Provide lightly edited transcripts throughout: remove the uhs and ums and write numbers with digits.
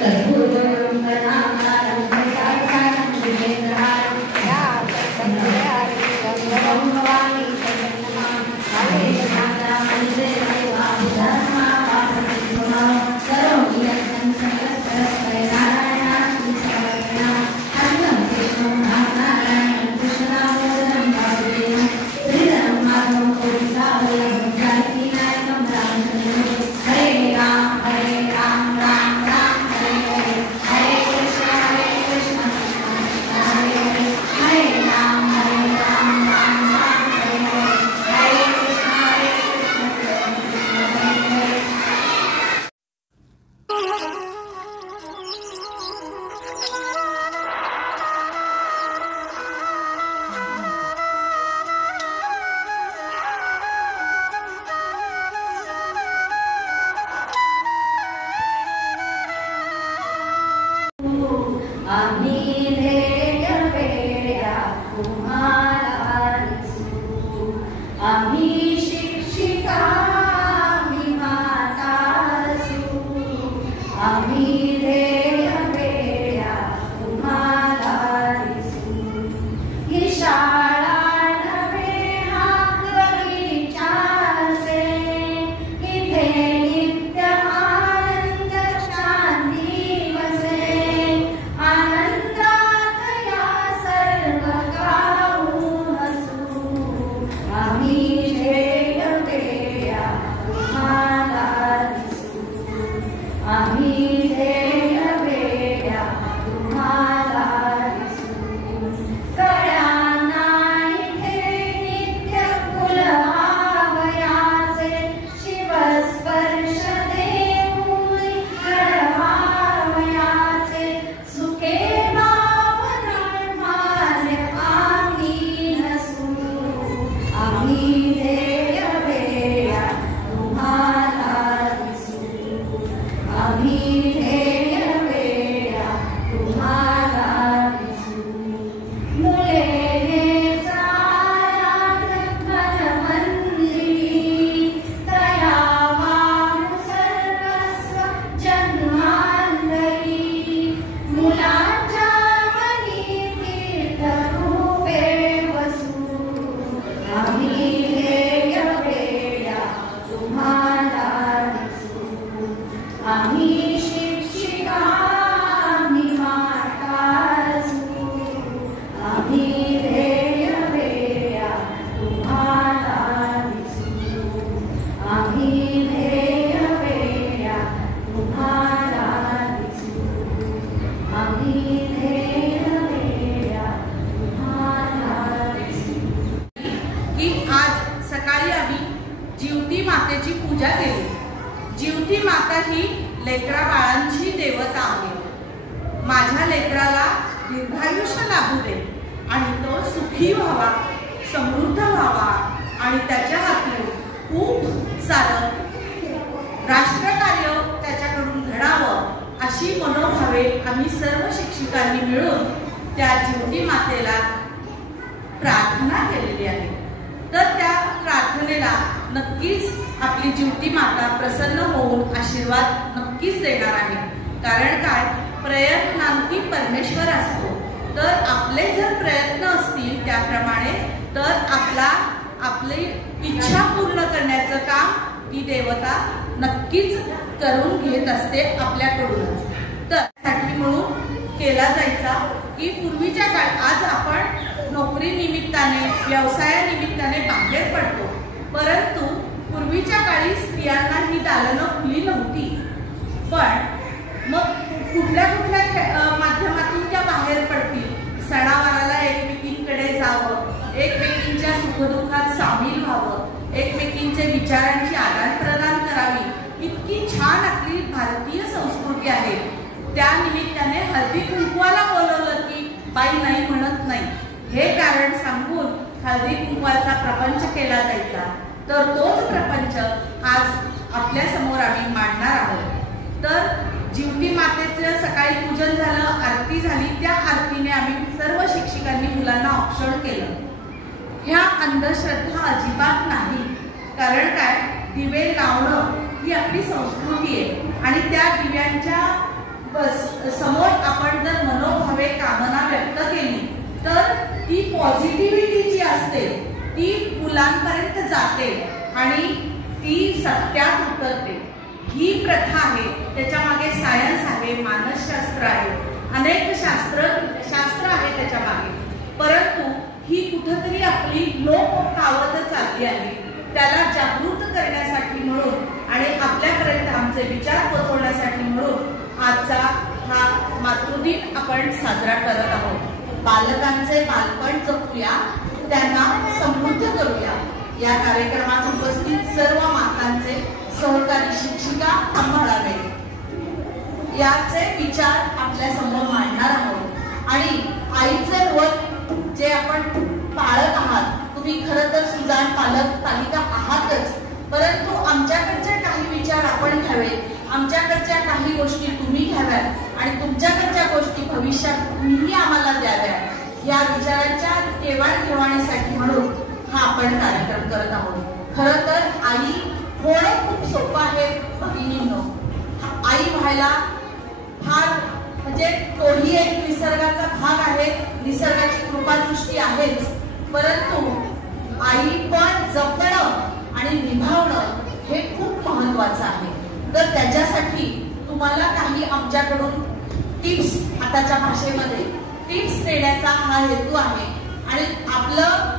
कर्पूरं करुणाकरं करुणाकरं लेकरा बाळांची देवता आहे। माझ्या लेकराला दीर्घायुष्य लाभू दे आणि तो सुखी व्हावा, समृद्ध व्हावा आणि त्याच्या हातून खूप सारं राष्ट्रकार्य त्याच्याकडून घडावं अशी मनोभावे आम्ही सर्व शिक्षकांनी मिळून त्या ज्योती मातेला प्रार्थना केलेली आहे। तर त्या प्रार्थनेला नक्कीच आपली ज्योती माता प्रसन्न होऊन आशीर्वाद नक्कीच देणार आहे। कारण काय, प्रयत्नांती परमेश्वर असतो। तर आपले जर प्रयत्न असतील त्याप्रमाणे तर आपली इच्छा पूर्ण करण्याचं काम ती देवता नक्कीच करून घेत असते आपल्याकडूनच। तर त्यासाठी म्हणून केला जायचा की पूर्वीच्या काळात, आज आपण नोकरी निमित्ताने व्यवसायानिमित्ताने बाहेर पडतो, परंतु पूर्वीच्या काळी स्त्रियांना ही दालनं खुली नव्हती। पण मग कुठल्या माध्यमातून त्या बाहेर पडतील, सणावाराला एकमेकींकडे जावं, एकमेकींच्या सुखदुःखात सामील व्हावं, एकमेकींचे विचारांची आदान प्रदान करावी। इतकी छान आपली भारतीय संस्कृती आहे। त्या निमित्ताने हळदी कुंकवाला बोलवलं की बाई नाही म्हणत नाही, हे कारण सांगून हळदी कुंकवाचा प्रपंच केला जायचा। तर तोच प्रपंच आज आपल्या समोर आम्ही मांडणार आहोत। तर ज्योती मातेचं सकाळी पूजन झालं, आरती झाली, त्या आरतीने आम्ही सर्व शिक्षकांनी मुलांना औक्षण केलं। ह्या अंधश्रद्धा अजिबात नाही। कारण काय, दिवे लावणं ही आपली संस्कृती आहे आणि त्या दिव्यांच्या समोर आपण जर मनोभावे कामना व्यक्त केली तर ती पॉझिटिव्हिटी जी असते ती मुलांपर्यंत जाते आणि ती सत्यात उतरते। ही प्रथा आहे, त्याच्या मागे सायन्स आहे, मानसशास्त्र आहे, अनेक शास्त्र आहे त्याच्या मागे। परंतु ही कुठेतरी आपली लोप पावत चालली आहे। त्याला जागृत करण्यासाठी म्हणून आणि आपल्यापर्यंत आमचे विचार पोहोचवण्यासाठी म्हणून आजचा हा मातृदिन आपण साजरा करत आहोत। बालकांचे बालपण जपूया, त्यांना समृद्ध करूया। या कार्यक्रमात उपस्थित सर्व मातांचे सहकारी शिक्षिका सांभाळावे, याचे विचार आपल्या समोर मांडणार आहोत। आणि आईचे व्रत जे आपण पाळत आहात, तुम्ही खरं तर सुजाण पालिका आहातच, परंतु आमच्याकडचे काही विचार आपण घ्यावे, आमच्याकडच्या काही गोष्टी तुम्ही घ्याव्यात आणि तुमच्याकडच्या गोष्टी भविष्यात तुम्ही आम्हाला द्याव्यात। या विचारांच्या देवाणघेवाणीसाठी म्हणून हा आपण कार्यक्रम करत आहोत। खरं तर आई होणं खूप सोपं आहे भगिनींनो। आई व्हायला फार म्हणजे तोही एक निसर्गाचा भाग आहे, निसर्गाची कृपादृष्टी आहेच, परंतु आई पण जपणं आणि निभावणं हे खूप महत्वाचं आहे। तर त्याच्यासाठी तुम्हाला काही आमच्याकडून टिप्स, आताच्या भाषेमध्ये टिप्स देण्याचा हा हेतू आहे। आणि आपलं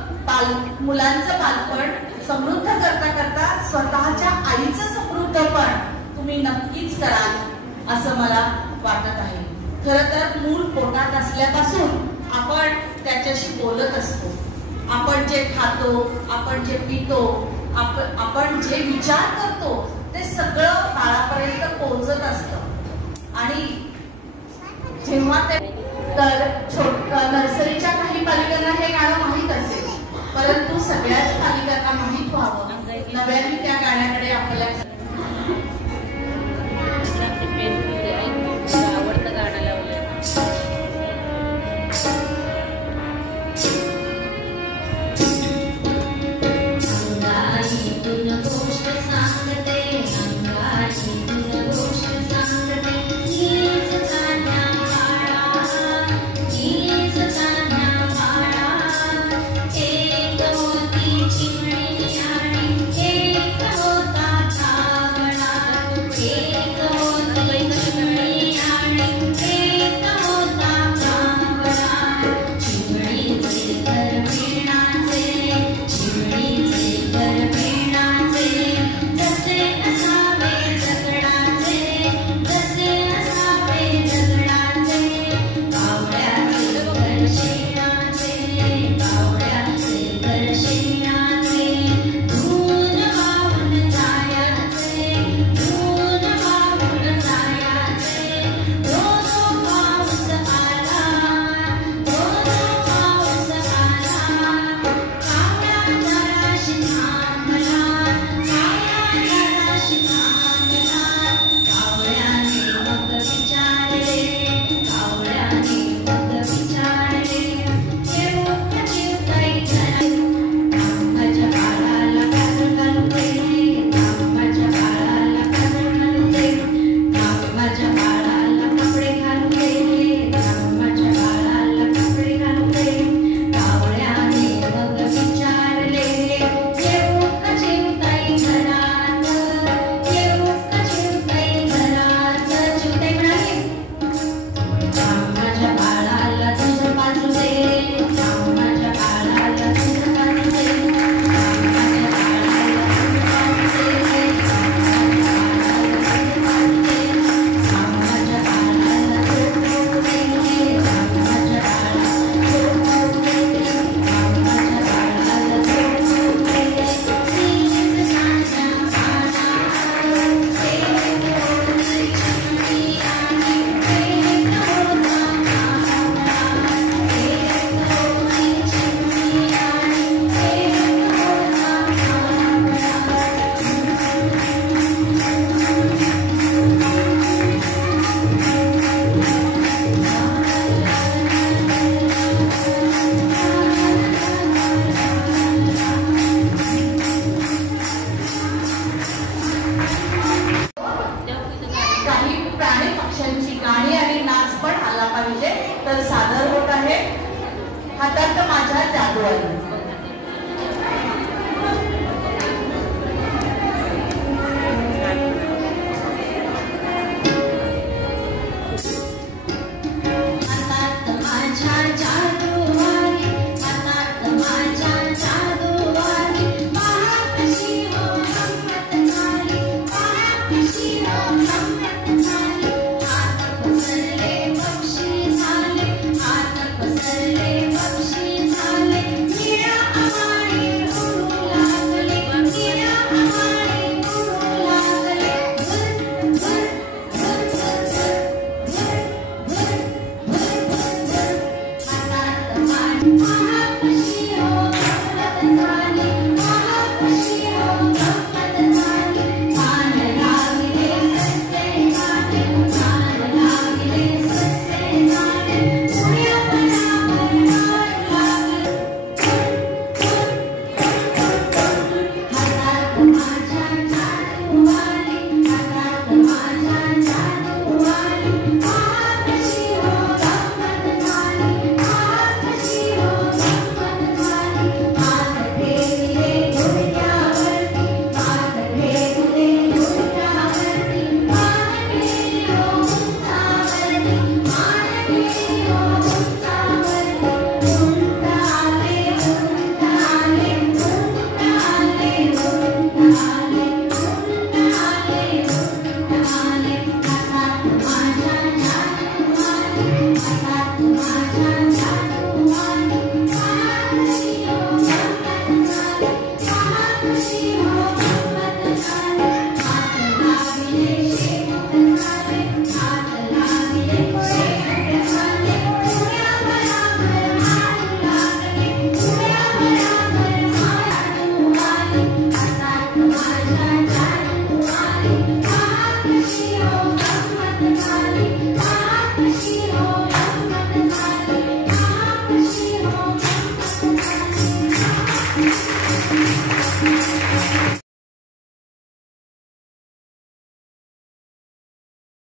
मुलांचं बालपण समृद्ध करता करता स्वतःच्या आईचं समृद्धपण तुम्ही नक्कीच कराल असं मला वाटत आहे। खरं तर मूल पोटात असल्यापासून आपण त्याच्याशी बोलत असतो। आपण जे खातो, आपण जे पितो, आपण जे विचार करतो ते सगळं बाळापर्यंत पोहोचत असतं। आणि जेव्हा ते नर्सरीच्या काही पालिकांना हे गाणं माहीत असेल, परंतु सगळ्याच पालिकांना माहीत व्हावं, नव्याने त्या गाण्याकडे आपल्याला